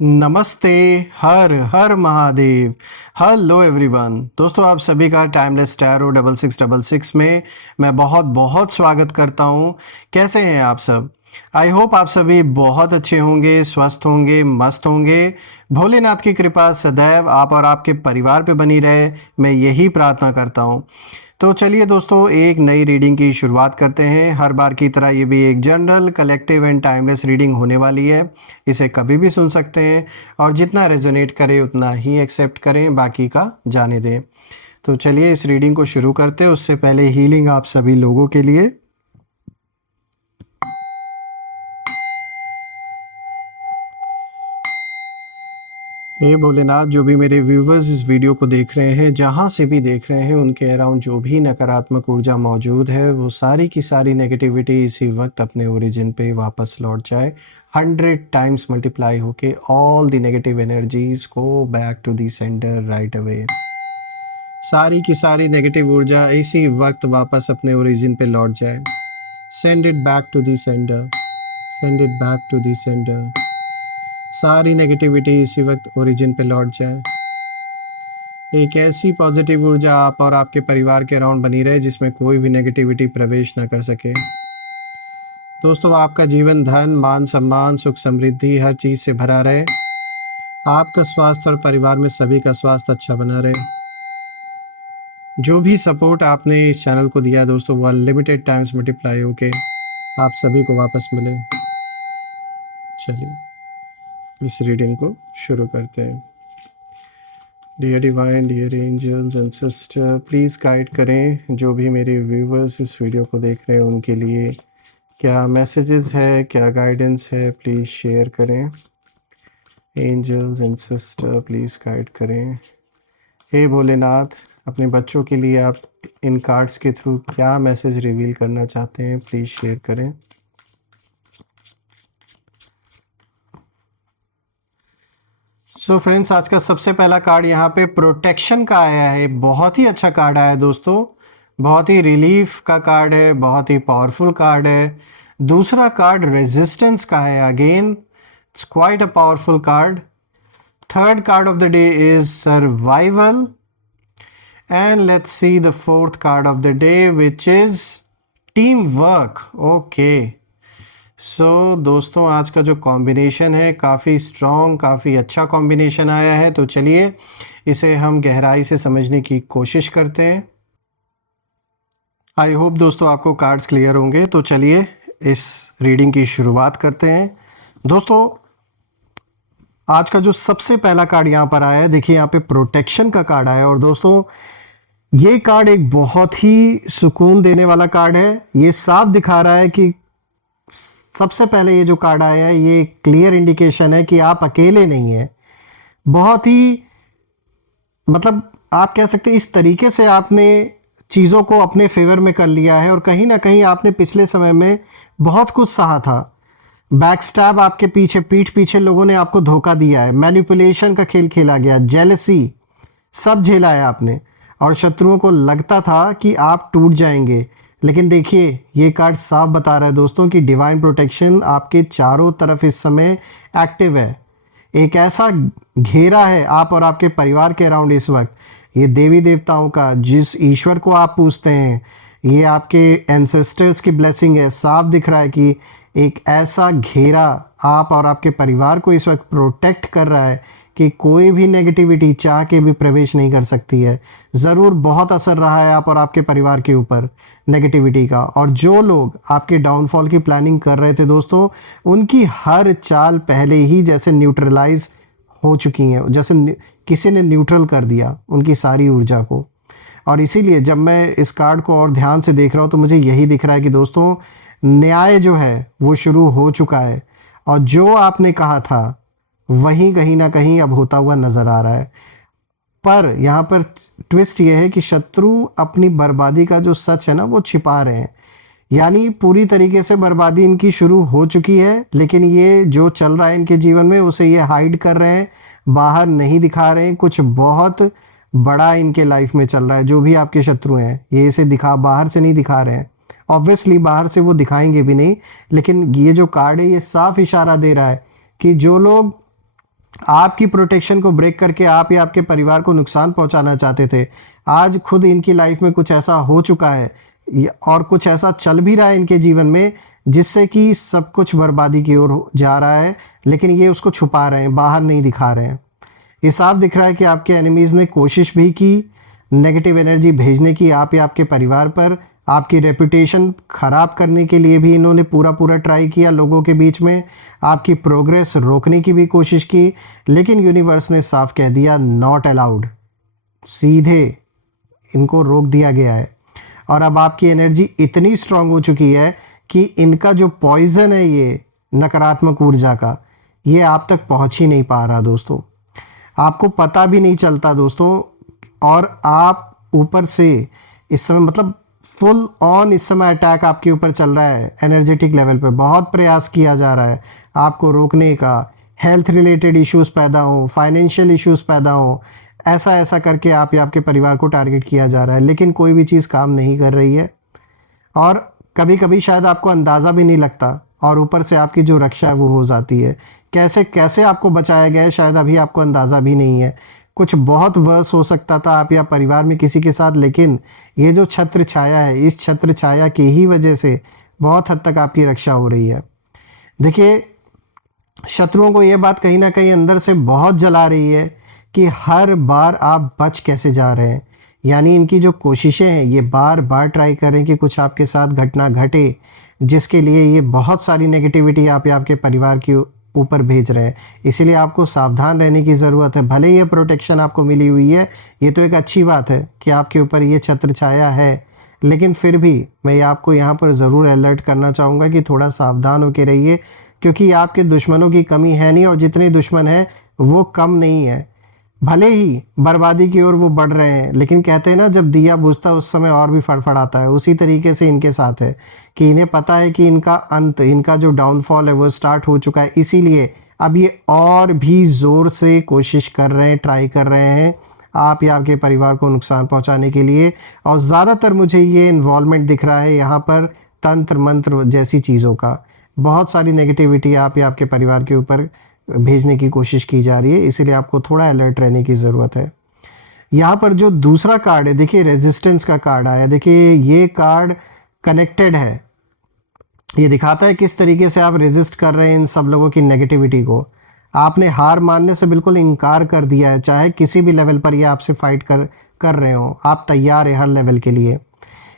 नमस्ते। हर हर महादेव। Hello everyone. दोस्तों आप सभी का टाइमलेस टैरो 6666 में मैं बहुत बहुत स्वागत करता हूँ। कैसे हैं आप सब? आई होप आप सभी बहुत अच्छे होंगे, स्वस्थ होंगे, मस्त होंगे। भोलेनाथ की कृपा सदैव आप और आपके परिवार पे बनी रहे, मैं यही प्रार्थना करता हूँ। तो चलिए दोस्तों, एक नई रीडिंग की शुरुआत करते हैं। हर बार की तरह ये भी एक general, collective and timeless reading होने वाली है। इसे कभी भी सुन सकते हैं और जितना रेजोनेट करे उतना ही एक्सेप्ट करें, बाकी का जाने दें। तो चलिए इस रीडिंग को शुरू करते हैं। उससे पहले हीलिंग आप सभी लोगों के लिए। हे भोलेनाथ, जो भी मेरे व्यूवर्स इस वीडियो को देख रहे हैं, जहाँ से भी देख रहे हैं, उनके अराउंड जो भी नकारात्मक ऊर्जा मौजूद है, वो सारी की सारी नेगेटिविटी इसी वक्त अपने ओरिजिन पे वापस लौट जाए। 100 टाइम्स मल्टीप्लाई होके ऑल द नेगेटिव एनर्जीज को back to the center right away. सारी की सारी नेगेटिव ऊर्जा इसी वक्त वापस अपने ओरिजिन पे लौट जाए। Send it back to the center, send it back to the center. सारी नेगेटिविटी इसी वक्त ओरिजिन पे लौट जाए। एक ऐसी पॉजिटिव ऊर्जा आप और आपके परिवार के अराउंड बनी रहे जिसमें कोई भी नेगेटिविटी प्रवेश न कर सके। दोस्तों आपका जीवन धन, मान, सम्मान, सुख, समृद्धि हर चीज से भरा रहे। आपका स्वास्थ्य और परिवार में सभी का स्वास्थ्य अच्छा बना रहे। जो भी सपोर्ट आपने इस चैनल को दिया दोस्तों, वो अनलिमिटेड टाइम्स मल्टीप्लाई होके आप सभी को वापस मिले। चलिए इस रीडिंग को शुरू करते हैं। Dear divine, dear angels and sister, please guide करें जो भी मेरे व्यूवर्स इस वीडियो को देख रहे हैं उनके लिए क्या मैसेजेस है, क्या गाइडेंस है, प्लीज़ शेयर करें। Angels and sister please guide करें। हे भोलेनाथ, अपने बच्चों के लिए आप इन कार्ड्स के थ्रू क्या मैसेज रिवील करना चाहते हैं, प्लीज़ शेयर करें। सो फ्रेंड्स, आज का सबसे पहला कार्ड यहाँ पे प्रोटेक्शन का आया है। बहुत ही अच्छा कार्ड आया है दोस्तों, बहुत ही रिलीफ का कार्ड है, बहुत ही पावरफुल कार्ड है। दूसरा कार्ड रेजिस्टेंस का है। Again it's quite a powerful card. Third card of the day is survival. And let's see the fourth card of the day which is team work. Okay, so दोस्तों आज का जो combination है काफ़ी strong, काफ़ी अच्छा कॉम्बिनेशन आया है। तो चलिए इसे हम गहराई से समझने की कोशिश करते हैं। आई होप दोस्तों आपको कार्ड्स क्लियर होंगे। तो चलिए इस रीडिंग की शुरुआत करते हैं। दोस्तों आज का जो सबसे पहला कार्ड यहाँ पर आया है, देखिए यहाँ पे प्रोटेक्शन का कार्ड आया है। और दोस्तों ये कार्ड एक बहुत ही सुकून देने वाला कार्ड है। ये साफ दिखा रहा है कि सबसे पहले ये जो कार्ड आया है ये क्लियर इंडिकेशन है कि आप अकेले नहीं हैं। बहुत ही मतलब आप कह सकते हैं इस तरीके से आपने चीज़ों को अपने फेवर में कर लिया है और कहीं ना कहीं आपने पिछले समय में बहुत कुछ सहा था। बैकस्टैब आपके पीछे, पीठ पीछे लोगों ने आपको धोखा दिया है, मैनिपुलेशन का खेल खेला गया, जेलसी, सब झेला है आपने। और शत्रुओं को लगता था कि आप टूट जाएंगे, लेकिन देखिए ये कार्ड साफ बता रहा है दोस्तों कि डिवाइन प्रोटेक्शन आपके चारों तरफ इस समय एक्टिव है। एक ऐसा घेरा है आप और आपके परिवार के अराउंड इस वक्त, ये देवी देवताओं का, जिस ईश्वर को आप पूजते हैं, ये आपके एंसेस्टर्स की ब्लेसिंग है। साफ दिख रहा है कि एक ऐसा घेरा आप और आपके परिवार को इस वक्त प्रोटेक्ट कर रहा है कि कोई भी नेगेटिविटी चाह के भी प्रवेश नहीं कर सकती है। ज़रूर बहुत असर रहा है आप और आपके परिवार के ऊपर नेगेटिविटी का। और जो लोग आपके डाउनफॉल की प्लानिंग कर रहे थे दोस्तों, उनकी हर चाल पहले ही जैसे न्यूट्रलाइज हो चुकी हैं, जैसे किसी ने न्यूट्रल कर दिया उनकी सारी ऊर्जा को। और इसीलिए जब मैं इस कार्ड को और ध्यान से देख रहा हूँ तो मुझे यही दिख रहा है कि दोस्तों न्याय जो है वो शुरू हो चुका है और जो आपने कहा था वही कहीं ना कहीं अब होता हुआ नज़र आ रहा है। पर यहाँ पर ट्विस्ट ये है कि शत्रु अपनी बर्बादी का जो सच है ना वो छिपा रहे हैं। यानी पूरी तरीके से बर्बादी इनकी शुरू हो चुकी है, लेकिन ये जो चल रहा है इनके जीवन में उसे ये हाइड कर रहे हैं, बाहर नहीं दिखा रहे हैं। कुछ बहुत बड़ा इनके लाइफ में चल रहा है। जो भी आपके शत्रु हैं ये इसे बाहर से नहीं दिखा रहे हैं। ऑब्वियसली बाहर से वो दिखाएंगे भी नहीं, लेकिन ये जो कार्ड है ये साफ इशारा दे रहा है कि जो लोग आपकी प्रोटेक्शन को ब्रेक करके आप या आपके परिवार को नुकसान पहुंचाना चाहते थे। आज खुद इनकी लाइफ में कुछ ऐसा हो चुका है और कुछ ऐसा चल भी रहा है इनके जीवन में जिससे कि सब कुछ बर्बादी की ओर जा रहा है, लेकिन ये उसको छुपा रहे हैं, बाहर नहीं दिखा रहे हैं। ये साफ दिख रहा है कि आपके एनिमीज़ ने कोशिश भी की नेगेटिव एनर्जी भेजने की आप या आपके परिवार पर, आपकी रेपुटेशन ख़राब करने के लिए भी इन्होंने पूरा पूरा ट्राई किया लोगों के बीच में, आपकी प्रोग्रेस रोकने की भी कोशिश की, लेकिन यूनिवर्स ने साफ कह दिया नॉट अलाउड, सीधे इनको रोक दिया गया है। और अब आपकी एनर्जी इतनी स्ट्रांग हो चुकी है कि इनका जो पॉइजन है, ये नकारात्मक ऊर्जा का, ये आप तक पहुंच ही नहीं पा रहा दोस्तों, आपको पता भी नहीं चलता दोस्तों। और आप ऊपर से इस समय मतलब फुल ऑन इस समय अटैक आपके ऊपर चल रहा है एनर्जेटिक लेवल पे, बहुत प्रयास किया जा रहा है आपको रोकने का, हेल्थ रिलेटेड इश्यूज पैदा हो, फाइनेंशियल इश्यूज पैदा हो, ऐसा ऐसा करके आप या आपके परिवार को टारगेट किया जा रहा है, लेकिन कोई भी चीज़ काम नहीं कर रही है। और कभी कभी शायद आपको अंदाज़ा भी नहीं लगता, और ऊपर से आपकी जो रक्षा है वो हो जाती है। कैसे कैसे आपको बचाया गया है शायद अभी आपको अंदाज़ा भी नहीं है। कुछ बहुत वर्स हो सकता था आप या परिवार में किसी के साथ, लेकिन ये जो छत्र छाया है, इस छत्र छाया की ही वजह से बहुत हद तक आपकी रक्षा हो रही है। देखिए, शत्रुओं को ये बात कहीं ना कहीं अंदर से बहुत जला रही है कि हर बार आप बच कैसे जा रहे हैं। यानी इनकी जो कोशिशें हैं, ये बार बार ट्राई कर रहे हैं कि कुछ आपके साथ घटना घटे, जिसके लिए ये बहुत सारी नेगेटिविटी आप या आपके परिवार के ऊपर भेज रहे हैं। इसीलिए आपको सावधान रहने की ज़रूरत है। भले ये प्रोटेक्शन आपको मिली हुई है, ये तो एक अच्छी बात है कि आपके ऊपर ये छत्र छाया है, लेकिन फिर भी मैं आपको यहाँ पर ज़रूर अलर्ट करना चाहूँगा कि थोड़ा सावधान होकर रहिए, क्योंकि आपके दुश्मनों की कमी है नहीं, और जितने दुश्मन हैं वो कम नहीं है। भले ही बर्बादी की ओर वो बढ़ रहे हैं, लेकिन कहते हैं ना, जब दिया बुझता है उस समय और भी फड़फड़ाता है। उसी तरीके से इनके साथ है कि इन्हें पता है कि इनका अंत, इनका जो डाउनफॉल है वो स्टार्ट हो चुका है, इसीलिए अब ये और भी ज़ोर से कोशिश कर रहे हैं, ट्राई कर रहे हैं आप या आपके परिवार को नुकसान पहुंचाने के लिए। और ज़्यादातर मुझे ये इन्वॉल्वमेंट दिख रहा है यहाँ पर तंत्र मंत्र जैसी चीज़ों का। बहुत सारी नेगेटिविटी आप या आपके परिवार के ऊपर भेजने की कोशिश की जा रही है, इसीलिए आपको थोड़ा अलर्ट रहने की ज़रूरत है। यहाँ पर जो दूसरा कार्ड है, देखिए रेजिस्टेंस का कार्ड आया। देखिए ये कार्ड कनेक्टेड है, ये दिखाता है किस तरीके से आप रेजिस्ट कर रहे हैं इन सब लोगों की नेगेटिविटी को। आपने हार मानने से बिल्कुल इनकार कर दिया है, चाहे किसी भी लेवल पर ये आपसे फाइट कर रहे हो, आप तैयार है हर लेवल के लिए।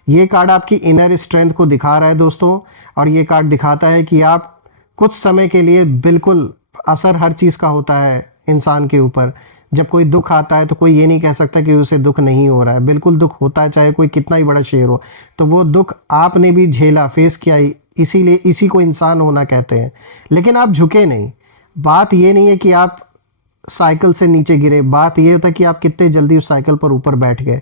ये कार्ड आपकी इनर स्ट्रेंथ को दिखा रहा है दोस्तों, और ये कार्ड दिखाता है कि आप कुछ समय के लिए, बिल्कुल असर हर चीज़ का होता है इंसान के ऊपर। जब कोई दुख आता है तो कोई ये नहीं कह सकता कि उसे दुख नहीं हो रहा है, बिल्कुल दुख होता है, चाहे कोई कितना ही बड़ा शेर हो। तो वो दुख आपने भी झेला, फेस किया, इसीलिए इसी को इंसान होना कहते हैं। लेकिन आप झुके नहीं। बात ये नहीं है कि आप साइकिल से नीचे गिरे, बात ये होता है कि आप कितने जल्दी उस साइकिल पर ऊपर बैठ गए।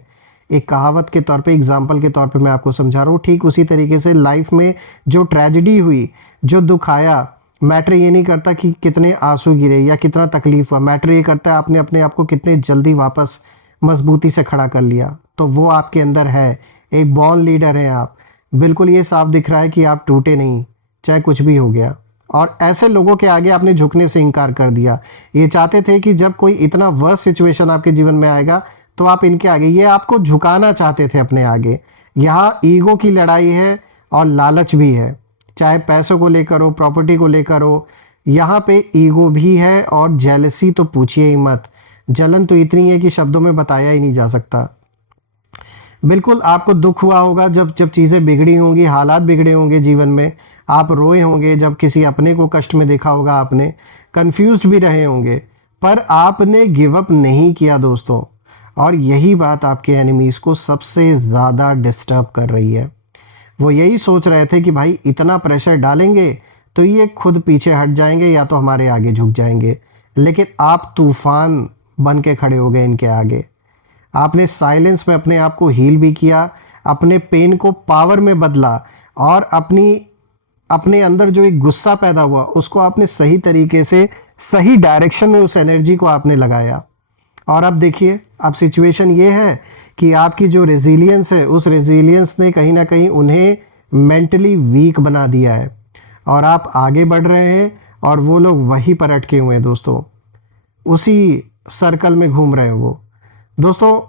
एक कहावत के तौर पे, एग्जाम्पल के तौर पे मैं आपको समझा रहा हूँ। ठीक उसी तरीके से लाइफ में जो ट्रेजेडी हुई, जो दुख आया, मैटर ये नहीं करता कि कितने आंसू गिरे या कितना तकलीफ हुआ, मैटर ये करता है आपने अपने आप को कितने जल्दी वापस मजबूती से खड़ा कर लिया। तो वो आपके अंदर है, एक बॉर्न लीडर हैं आप। बिल्कुल ये साफ दिख रहा है कि आप टूटे नहीं, चाहे कुछ भी हो गया। और ऐसे लोगों के आगे आपने झुकने से इनकार कर दिया। ये चाहते थे कि जब कोई इतना वर्स्ट सिचुएशन आपके जीवन में आएगा तो आप इनके आगे, ये आपको झुकाना चाहते थे अपने आगे। यहाँ ईगो की लड़ाई है और लालच भी है, चाहे पैसों को लेकर हो, प्रॉपर्टी को लेकर हो, यहाँ पे ईगो भी है। और जेलसी तो पूछिए ही मत, जलन तो इतनी है कि शब्दों में बताया ही नहीं जा सकता। बिल्कुल आपको दुख हुआ होगा जब जब चीज़ें बिगड़ी होंगी, हालात बिगड़े होंगे जीवन में, आप रोए होंगे जब किसी अपने को कष्ट में देखा होगा आपने, कंफ्यूज्ड भी रहे होंगे, पर आपने गिव अप नहीं किया दोस्तों। और यही बात आपके एनिमीज़ को सबसे ज़्यादा डिस्टर्ब कर रही है। वो यही सोच रहे थे कि भाई इतना प्रेशर डालेंगे तो ये खुद पीछे हट जाएंगे या तो हमारे आगे झुक जाएंगे, लेकिन आप तूफान बन के खड़े हो गए इनके आगे। आपने साइलेंस में अपने आप को हील भी किया, अपने पेन को पावर में बदला, और अपने अंदर जो एक गुस्सा पैदा हुआ उसको आपने सही तरीके से, सही डायरेक्शन में उस एनर्जी को आपने लगाया। और अब देखिए, अब सिचुएशन ये है कि आपकी जो रेजिलियंस है, उस रेजिलियंस ने कहीं ना कहीं उन्हें मेंटली वीक बना दिया है, और आप आगे बढ़ रहे हैं और वो लोग वहीं पर अटके हुए हैं दोस्तों। उसी सर्कल में घूम रहे हैं वो। दोस्तों,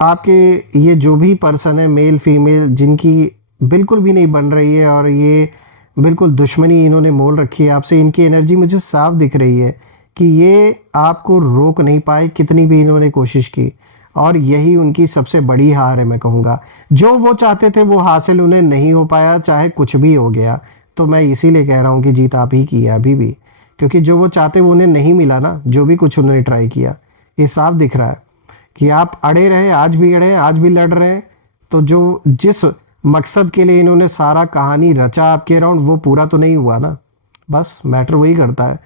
आपके ये जो भी पर्सन है, मेल फीमेल, जिनकी बिल्कुल भी नहीं बन रही है और ये बिल्कुल दुश्मनी इन्होंने मोल रखी है आपसे, इनकी एनर्जी मुझे साफ दिख रही है कि ये आपको रोक नहीं पाए कितनी भी इन्होंने कोशिश की, और यही उनकी सबसे बड़ी हार है। मैं कहूँगा जो वो चाहते थे वो हासिल उन्हें नहीं हो पाया, चाहे कुछ भी हो गया। तो मैं इसीलिए कह रहा हूँ कि जीत आप ही की है अभी भी, क्योंकि जो वो चाहते वो उन्हें नहीं मिला ना, जो भी कुछ उन्होंने ट्राई किया। ये साफ दिख रहा है कि आप अड़े रहे, आज भी अड़े हैं, आज भी लड़ रहे हैं। तो जो जिस मकसद के लिए इन्होंने सारा कहानी रचा आपके अराउंड, वो पूरा तो नहीं हुआ ना। बस मैटर वही करता है।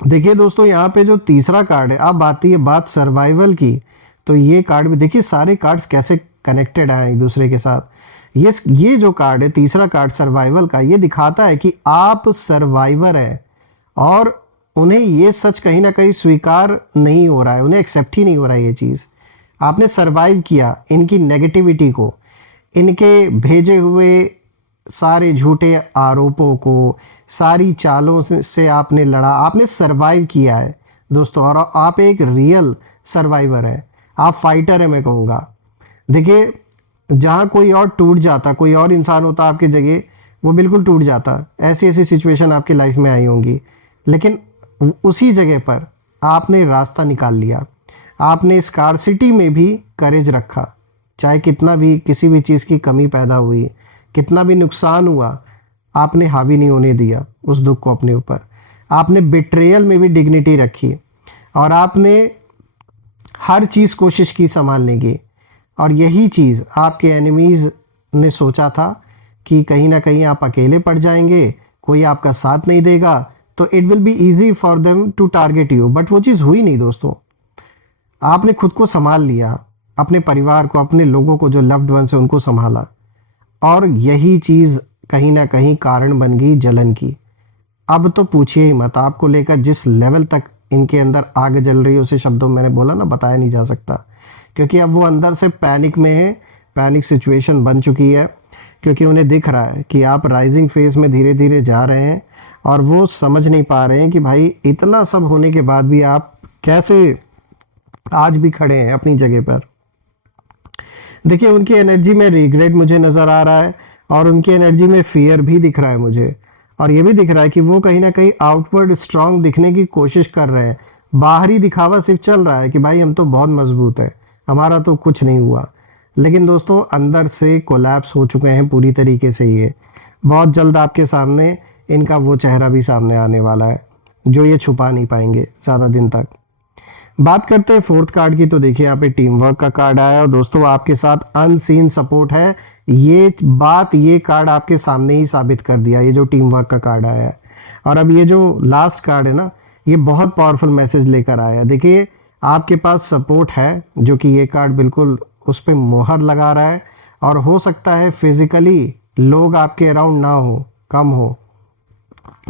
देखिए दोस्तों, यहाँ पे जो तीसरा कार्ड है, अब आती है बात सर्वाइवल की। तो ये कार्ड भी देखिए, सारे कार्ड्स कैसे कनेक्टेड हैं एक दूसरे के साथ। ये जो कार्ड है, तीसरा कार्ड सर्वाइवल का, ये दिखाता है कि आप सर्वाइवर हैं और उन्हें ये सच कहीं ना कहीं स्वीकार नहीं हो रहा है, उन्हें एक्सेप्ट ही नहीं हो रहा है ये चीज़। आपने सर्वाइव किया इनकी नेगेटिविटी को, इनके भेजे हुए सारे झूठे आरोपों को, सारी चालों से आपने लड़ा, आपने सरवाइव किया है दोस्तों। और आप एक रियल सर्वाइवर है, आप फाइटर है मैं कहूँगा। देखिए, जहाँ कोई और टूट जाता, कोई और इंसान होता आपकी जगह, वो बिल्कुल टूट जाता। ऐसी ऐसी सिचुएशन आपकी लाइफ में आई होंगी, लेकिन उसी जगह पर आपने रास्ता निकाल लिया। आपने स्कार्सिटी में भी करेज रखा, चाहे कितना भी किसी भी चीज़ की कमी पैदा हुई, कितना भी नुकसान हुआ, आपने हावी नहीं होने दिया उस दुख को अपने ऊपर। आपने बिट्रेयल में भी डिग्निटी रखी और आपने हर चीज़ कोशिश की संभालने की। और यही चीज़ आपके एनिमीज़ ने सोचा था कि कहीं ना कहीं आप अकेले पड़ जाएंगे, कोई आपका साथ नहीं देगा, तो it will be easy for them to target you. But वो चीज़ हुई नहीं दोस्तों। आपने खुद को संभाल लिया, अपने परिवार को, अपने लोगों को, जो लव्ड वंस है उनको संभाला, और यही चीज़ कहीं ना कहीं कारण बन गई जलन की। अब तो पूछिए ही मत, आपको लेकर जिस लेवल तक इनके अंदर आग जल रही है, उसे शब्दों मैंने बोला ना, बताया नहीं जा सकता। क्योंकि अब वो अंदर से पैनिक में है, पैनिक सिचुएशन बन चुकी है, क्योंकि उन्हें दिख रहा है कि आप राइजिंग फेज में धीरे धीरे जा रहे हैं, और वो समझ नहीं पा रहे हैं कि भाई इतना सब होने के बाद भी आप कैसे आज भी खड़े हैं अपनी जगह पर। देखिए, उनकी एनर्जी में रिग्रेट मुझे नज़र आ रहा है, और उनकी एनर्जी में फियर भी दिख रहा है मुझे। और ये भी दिख रहा है कि वो कहीं ना कहीं आउटवर्ड स्ट्रांग दिखने की कोशिश कर रहे हैं। बाहरी दिखावा सिर्फ चल रहा है कि भाई हम तो बहुत मजबूत है, हमारा तो कुछ नहीं हुआ, लेकिन दोस्तों अंदर से कोलैप्स हो चुके हैं पूरी तरीके से। ये बहुत जल्द आपके सामने इनका वो चेहरा भी सामने आने वाला है जो ये छुपा नहीं पाएंगे ज़्यादा दिन तक। बात करते हैं फोर्थ कार्ड की। तो देखिए, यहाँ पे टीम वर्क का कार्ड आया, और दोस्तों आपके साथ अनसीन सपोर्ट है। ये बात ये कार्ड आपके सामने ही साबित कर दिया, ये जो टीम वर्क का कार्ड आया है। और अब ये जो लास्ट कार्ड है ना, ये बहुत पावरफुल मैसेज लेकर आया। देखिए, आपके पास सपोर्ट है, जो कि ये कार्ड बिल्कुल उस पर मोहर लगा रहा है। और हो सकता है फिजिकली लोग आपके अराउंड ना हो, कम हो,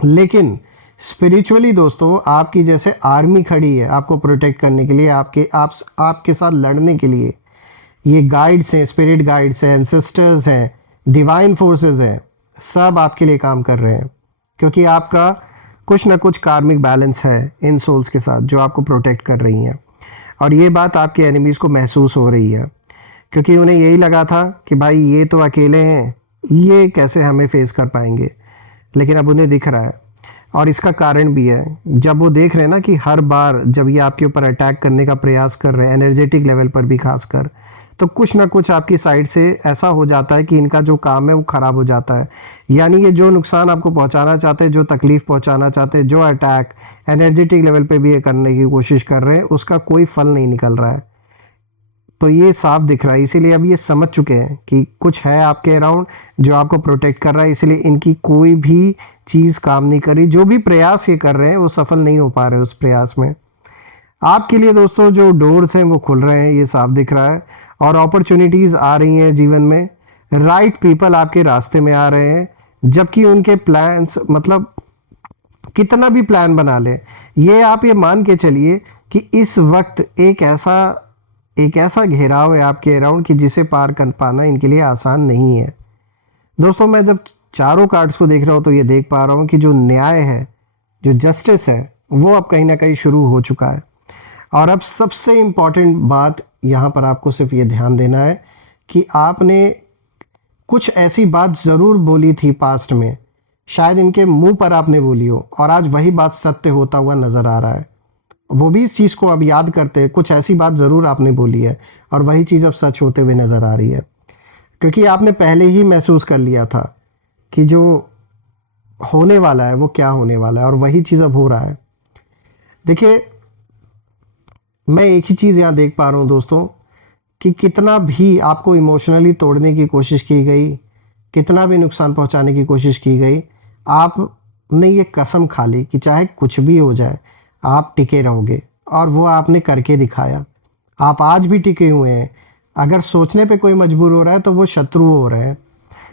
लेकिन स्पिरिचुअली दोस्तों आपकी जैसे आर्मी खड़ी है आपको प्रोटेक्ट करने के लिए, आपके साथ लड़ने के लिए। ये गाइड्स हैं, स्पिरिट गाइड्स हैं, एंसेस्टर्स हैं, डिवाइन फोर्सेस हैं, सब आपके लिए काम कर रहे हैं, क्योंकि आपका कुछ ना कुछ कार्मिक बैलेंस है इन सोल्स के साथ जो आपको प्रोटेक्ट कर रही हैं। और ये बात आपके एनिमीज़ को महसूस हो रही है, क्योंकि उन्हें यही लगा था कि भाई ये तो अकेले हैं, ये कैसे हमें फेस कर पाएंगे, लेकिन अब उन्हें दिख रहा है। और इसका कारण भी है, जब वो देख रहे हैं ना कि हर बार जब ये आपके ऊपर अटैक करने का प्रयास कर रहे हैं, एनर्जेटिक लेवल पर भी खासकर, तो कुछ ना कुछ आपकी साइड से ऐसा हो जाता है कि इनका जो काम है वो ख़राब हो जाता है। यानी ये जो नुकसान आपको पहुंचाना चाहते हैं, जो तकलीफ़ पहुंचाना चाहते हैं, जो अटैक एनर्जेटिक लेवल पे भी ये करने की कोशिश कर रहे हैं, उसका कोई फल नहीं निकल रहा है। तो ये साफ दिख रहा है। इसीलिए अब ये समझ चुके हैं कि कुछ है आपके अराउंड जो आपको प्रोटेक्ट कर रहा है, इसलिए इनकी कोई भी चीज़ काम नहीं कर रही। जो भी प्रयास ये कर रहे हैं वो सफल नहीं हो पा रहे उस प्रयास में। आपके लिए दोस्तों जो डोर्स हैं वो खुल रहे हैं, ये साफ दिख रहा है, और अपॉर्चुनिटीज़ आ रही हैं जीवन में। राइट पीपल आपके रास्ते में आ रहे हैं, जबकि उनके प्लान्स, मतलब कितना भी प्लान बना ले, ये आप ये मान के चलिए कि इस वक्त एक ऐसा घेराव है आपके अराउंड कि जिसे पार कर पाना इनके लिए आसान नहीं है। दोस्तों, मैं जब चारों कार्ड्स को देख रहा हूँ तो ये देख पा रहा हूँ कि जो न्याय है, जो जस्टिस है, वो अब कहीं ना कहीं शुरू हो चुका है। और अब सबसे इम्पॉर्टेंट बात यहाँ पर आपको सिर्फ ये ध्यान देना है कि आपने कुछ ऐसी बात ज़रूर बोली थी पास्ट में, शायद इनके मुंह पर आपने बोली हो, और आज वही बात सत्य होता हुआ नज़र आ रहा है। वो भी इस चीज़ को अब याद करते हैं, कुछ ऐसी बात ज़रूर आपने बोली है और वही चीज़ अब सच होते हुए नज़र आ रही है, क्योंकि आपने पहले ही महसूस कर लिया था कि जो होने वाला है वो क्या होने वाला है, और वही चीज़ अब हो रहा है। देखिए, मैं एक ही चीज़ यहाँ देख पा रहा हूँ दोस्तों, कि कितना भी आपको इमोशनली तोड़ने की कोशिश की गई, कितना भी नुकसान पहुंचाने की कोशिश की गई, आपने ये कसम खा ली कि चाहे कुछ भी हो जाए आप टिके रहोगे, और वो आपने करके दिखाया। आप आज भी टिके हुए हैं। अगर सोचने पे कोई मजबूर हो रहा है तो वो शत्रु हो रहे हैं।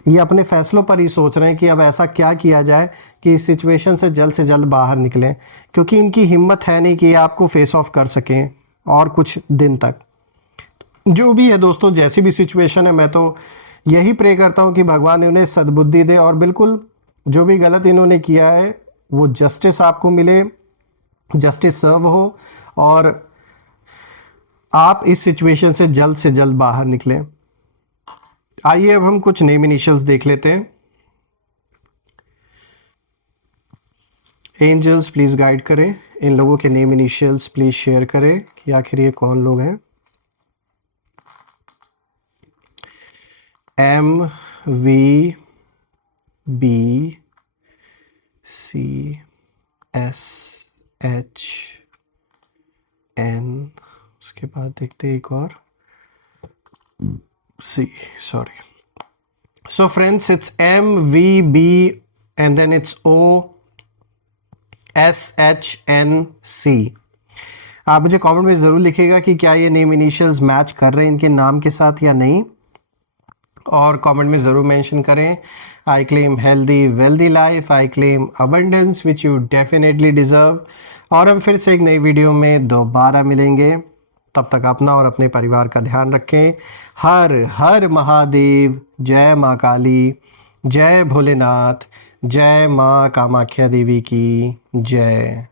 ये अपने फैसलों पर ही सोच रहे हैं कि अब ऐसा क्या किया जाए कि इस सिचुएशन से जल्द बाहर निकलें, क्योंकि इनकी हिम्मत है नहीं कि ये आपको फेस ऑफ कर सकें और कुछ दिन तक। जो भी है दोस्तों, जैसी भी सिचुएशन है, मैं तो यही प्रे करता हूँ कि भगवान उन्हें सद्बुद्धि दे, और बिल्कुल जो भी गलत इन्होंने किया है वो जस्टिस आपको मिले, जस्टिस सर्व हो, और आप इस सिचुएशन से जल्द बाहर निकलें। आइए अब हम कुछ नेम इनिशियल्स देख लेते हैं। एंजल्स प्लीज़ गाइड करें, इन लोगों के नेम इनिशियल्स प्लीज़ शेयर करें कि आखिर ये कौन लोग हैं। MVBC SHN, उसके बाद देखते हैं एक और C, sorry. So friends, it's MVB and then it's OSHNC. आप मुझे कमेंट में ज़रूर लिखिएगा कि क्या ये नेम इनिशियल्स मैच कर रहे हैं इनके नाम के साथ या नहीं, और कमेंट में ज़रूर मेंशन करें I claim healthy wealthy life, I claim abundance which you definitely deserve. और हम फिर से एक नई वीडियो में दोबारा मिलेंगे। तब तक अपना और अपने परिवार का ध्यान रखें। हर हर महादेव, जय माँ काली, जय भोलेनाथ, जय माँ कामाख्या देवी की जय।